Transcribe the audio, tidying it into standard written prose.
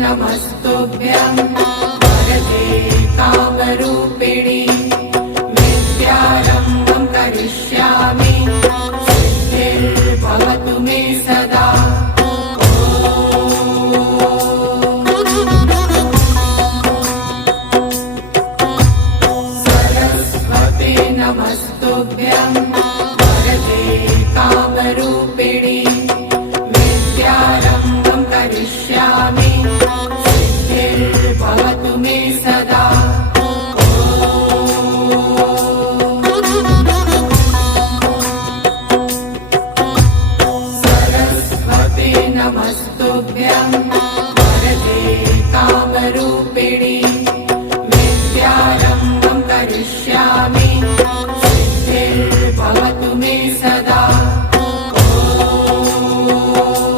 नमस्तुभ्यं वरदे कामरूपिणि विद्यारम्भं करिष्यामि सिद्धिर्भवतु मे सदा। सरस्वते नमस्तुभ्यं वरदे कामरूपिणि विद्यारम्भं करिष्यामि सिद्धिर्भवतु मे सदा। सरस्वते नमस्तुभ्यं